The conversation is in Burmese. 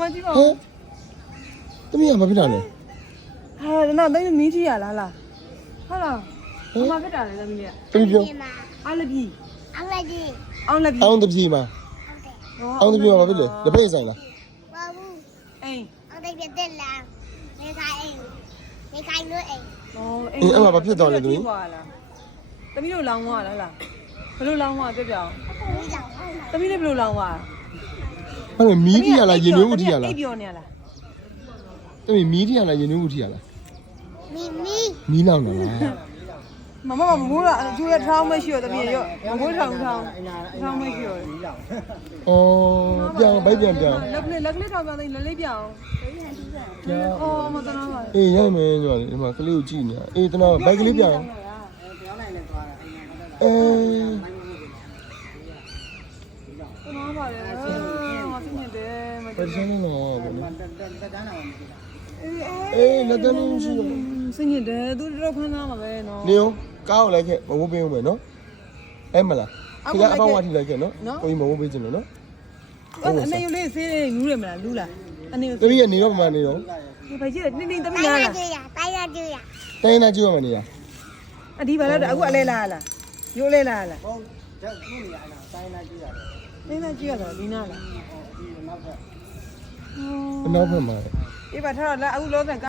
မကြည့်ပါ ဟဲ့ ဘူး တမီးကဘာဖြစ်တာလဲ ဟာတော့တိုင်းမီးကြီးရလားဟုတ်လားဘာဖြစ်တာလဲသမီးလေး တမီးပြော အားလပြီ အောင်လိုက်ကြီး အောင်လပြီ အောင်တပြေးမှာအောင်တပြေးမှာဘာဖြစ်လဲလက်ဖက်ဆိုင်လား ဘာဘူး အိမ် အောင်လိုက်ပြတဲ့လားနေခိုင်းအိမ်နေခိုင်းလို့အိမ် သမီးတို့လောင်းသွားလားလားဘယ်လိုလောင်းသွားပြပြအောင် ဘူးကြောင်အောင် သမီးလေးဘယ်လိုလောင်းသွား ဟုတ်တယ်မီးတီးရလားရင်နွေးဦးတီးရလား အိပ်ပြောနေရလား တမီးမီးတီးရလားရင်နွေးဦးတီးရလား မီ မီးလောင်တော့လား မမမိုးကကျိုးရထောင်းမရှိရသမီးရောမမိုးထောင်းမရှိရ အော်ပြောင်းဘိုက်ပြန်ပြောင်း လက်ကလေးထောင်းပြောင်းသိလက်လေးပြောင်းအော်မတနာပါ အေးရိုက်မယ်ညော်လေဒီမှာကလေးကိုကြည့်နေတာအေးတနာဘိုက်ကလေးပြောင်းအေး တနာပါလေငါသိနေတယ်မ ဘယ်စင်းလဲနော်ဘယ်လို အေး အေးလက်တန်းရှိတော့ စိတ်ညစ်တယ်သူတော့ခန်းသားမှာပဲနော် နေရောကားကိုလိုက်ခဲ့မဝုတ်ပေးဦးမယ်နော်အဲ့မလားဒီကအပေါင်းဝါထိလိုက်ခဲ့နော်ကိုကြီးမဝုတ်ပေးချင်လို့နော် အနေယူလေးဆေးလေးနူးတယ်မလားလူးလားအနေယူ တမီးကနေတော့မှနေတော့ ဘယ်ကြည့်လဲတင်းတင်းသမီး တိုင်း လား ရတွေ့ရတိုင်းရတွေ့ရ တိုင်းနေကြည့်ရမနေရ အဒီဘာလဲအခုအလဲလားလားရိုးလဲလားလားဟုတ်တယ်ခုနေရလားတိုင်းလာကြည့်ရတယ်တိုင်းလာကြည့်ရတာဒီနာလား အနောက်ဘက်မှာ အေးပါထားတော့လားအခုလောဆန်